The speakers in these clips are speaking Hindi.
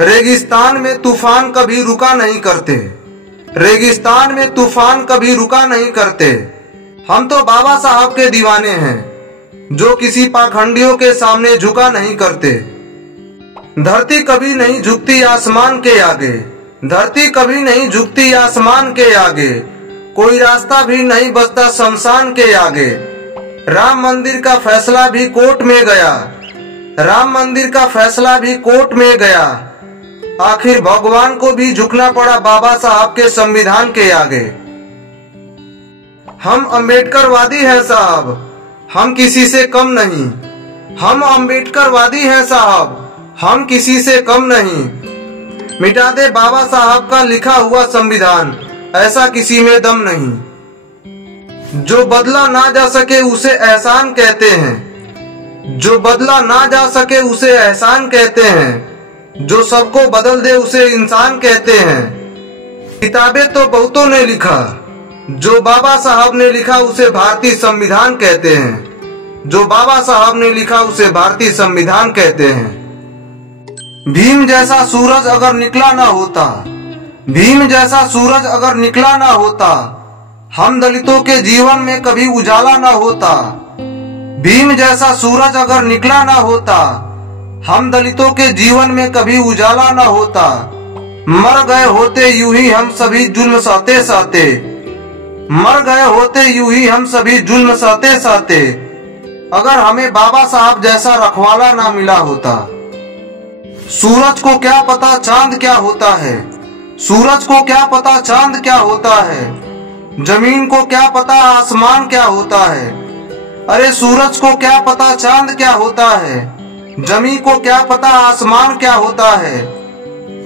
रेगिस्तान में तूफान कभी रुका नहीं करते, रेगिस्तान में तूफान कभी रुका नहीं करते। हम तो बाबा साहब के दीवाने हैं, जो किसी पाखंडियों के सामने झुका नहीं करते। धरती कभी नहीं झुकती आसमान के आगे, धरती कभी नहीं झुकती आसमान के आगे, कोई रास्ता भी नहीं बचता शमशान के आगे। राम मंदिर का फैसला भी कोर्ट में गया, राम मंदिर का फैसला भी कोर्ट में गया। आखिर भगवान को भी झुकना पड़ा बाबा साहब के संविधान के आगे। हम अम्बेडकरवादी हैं साहब, हम किसी से कम नहीं। हम अम्बेडकरवादी हैं साहब, हम किसी से कम नहीं। मिटा दे बाबा साहब का लिखा हुआ संविधान, ऐसा किसी में दम नहीं। जो बदला ना जा सके उसे एहसान कहते हैं, जो बदला ना जा सके उसे एहसान कहते हैं, जो सबको बदल दे उसे इंसान कहते हैं। किताबें तो बहुतों ने लिखा, जो बाबा साहब ने लिखा उसे भारतीय संविधान कहते हैं, जो बाबा साहब ने लिखा उसे भारतीय संविधान कहते हैं। भीम जैसा सूरज अगर निकला ना होता, भीम जैसा सूरज अगर निकला ना होता, हम दलितों के जीवन में कभी उजाला ना होता। भीम जैसा सूरज अगर निकला ना होता, हम दलितों के जीवन में कभी उजाला ना होता। मर गए होते यूं ही हम सभी जुल्म सहते सहते, मर गए होते यूं ही हम सभी जुल्म सहते सहते, अगर हमें बाबा साहब जैसा रखवाला ना मिला होता। सूरज को क्या पता चांद क्या होता है, सूरज को क्या पता चांद क्या होता है, जमीन को क्या पता आसमान क्या होता है। अरे सूरज को क्या पता चांद क्या होता है, जमीन को क्या पता आसमान क्या होता है।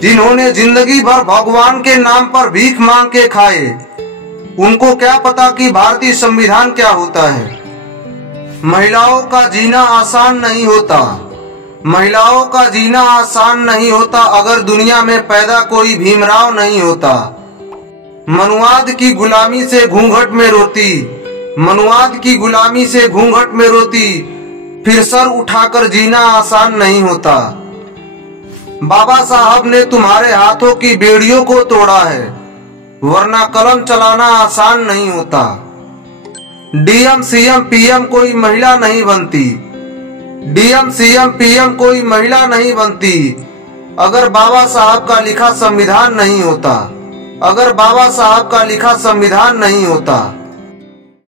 जिन्होंने जिंदगी भर भगवान के नाम पर भीख मांग के खाए, उनको क्या पता कि भारतीय संविधान क्या होता है। महिलाओं का जीना आसान नहीं होता, महिलाओं का जीना आसान नहीं होता, अगर दुनिया में पैदा कोई भीमराव नहीं होता। मनुवाद की गुलामी से घूंघट में रोती, मनुवाद की गुलामी से घूंघट में रोती, फिर सर उठाकर जीना आसान नहीं होता। बाबा साहब ने तुम्हारे हाथों की बेड़ियों को तोड़ा है, वरना कलम चलाना आसान नहीं होता। डीएम सीएम पीएम कोई महिला नहीं बनती, डीएम सीएम पीएम कोई महिला नहीं बनती, अगर बाबा साहब का लिखा संविधान नहीं होता, अगर बाबा साहब का लिखा संविधान नहीं होता।